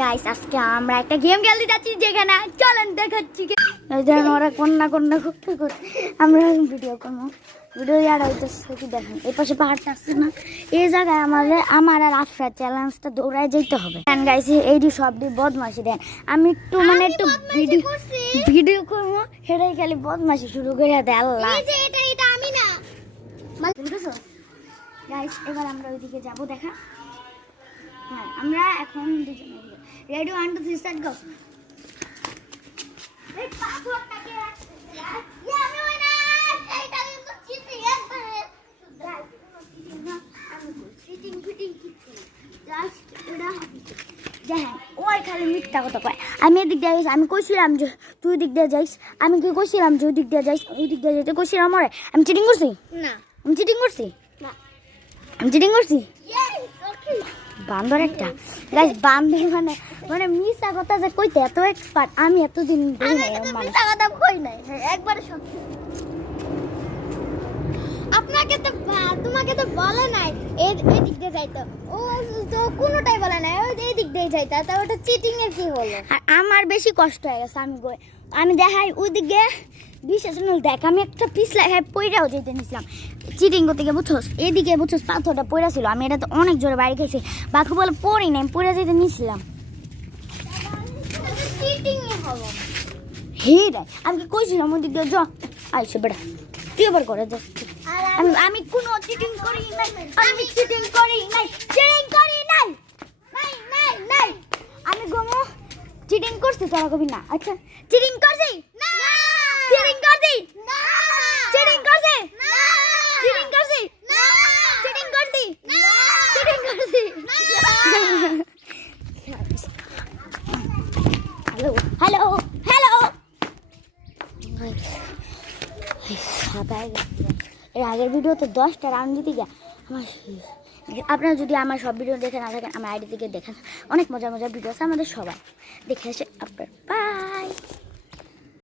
Guys আজকে আমরা একটা গেম খেলতে যাচ্ছি যেখানে চলেন দেখাচ্ছি যেন ওরা কন্যা কন্যা করতে করতে আমরা ভিডিও করবো ভিডিও আর হইতেছে কি দেখেন এই পাশে পাহাড়টা আসছে না এই জায়গায় আমার আর আফরার চ্যালেঞ্জটা দৌড়ায় যেতে হবে গাইস এইটি সবটি বদমাশি দেন আমি একটু মানে একটু ভিডিও করবো সেটাই খালি বদমাশি শুরু করে দেয় আল্লাহ এটা আমি না বুঝছো গাইস এবার আমরা ওইদিকে যাবো দেখা হ্যাঁ আমরা এখন দুজনে রেডি 1 2 3 স্টার্ট গো এই পাথরটাকে আমি ওই না এইটা কিন্তু চিটিং একবার ড্রাইভ চিটিং না আমি চিটিং ফিটিং কিছু জাস্ট এটা দেখেন ওই খালি মিথ্যা কথা কয় আমি এদিক দিয়ে যাইস আমি কইছিলাম যে তুই দিক দিয়ে যাইস আমি কি কইছিলাম যে ওই দিক দিয়ে যাইস ওই দিক দিয়ে যেতে কইছিলাম আমারে আমি চিটিং করছি না আমি চিটিং করছি না আমি চিটিং করছি বান্দর একটা গাইস বান্দর মানে মানে মিছা কথা যে কইতে এত এক্সপার্ট আমি এতদিন বলি নাই মিছা কথা কই নাই একবারে সত্যি আপনাকে তো তোমাকে তো বলে নাই এই দিক দিয়ে যাইতো ও তো কোনোটাই বলে নাই ওই এই দিক দিয়ে যাইতা তা ওটা চিটিং এর কি হলো আর আমার বেশি কষ্ট হয়ে গেছে আমি দেখাই ওই দিকে বিশেষ দেখ আমি একটা পিছলা পইরাও যেতে নিছিলাম চিটিং করতে গিয়ে বুঝছোস এদিকে বুঝছোস পাথরটা পড়া ছিল আমি এটা তো অনেক জোরে বাইরে খেয়েছি বাকি বলে পড়ি নাই পড়ে যেতে নিছিলাম হে রে আমি কি কইছিলাম ওই দিক দিয়ে জ আইসে বেড়া তুই এবার করে যাচ্ছি আমি কোনো চিটিং করি নাই আমি চিটিং করি নাই আমি গমো চিটিং করছি তোরা কবি না আচ্ছা চিটিং করছি না চিটিং করছি না চিটিং করছি না চিটিং করছি না চিটিং করছি না চিটিং করছি হ্যালো হ্যালো হ্যালো এর আগের ভিডিওতে 10টা রাউন্ড দিতে গিয়ে আমার আপনারা যদি আমার সব ভিডিও দেখে না থাকেন আমার আইডি থেকে দেখেন অনেক মজার মজার ভিডিও আছে আমাদের সবাই দেখে আসে আপনার বাই।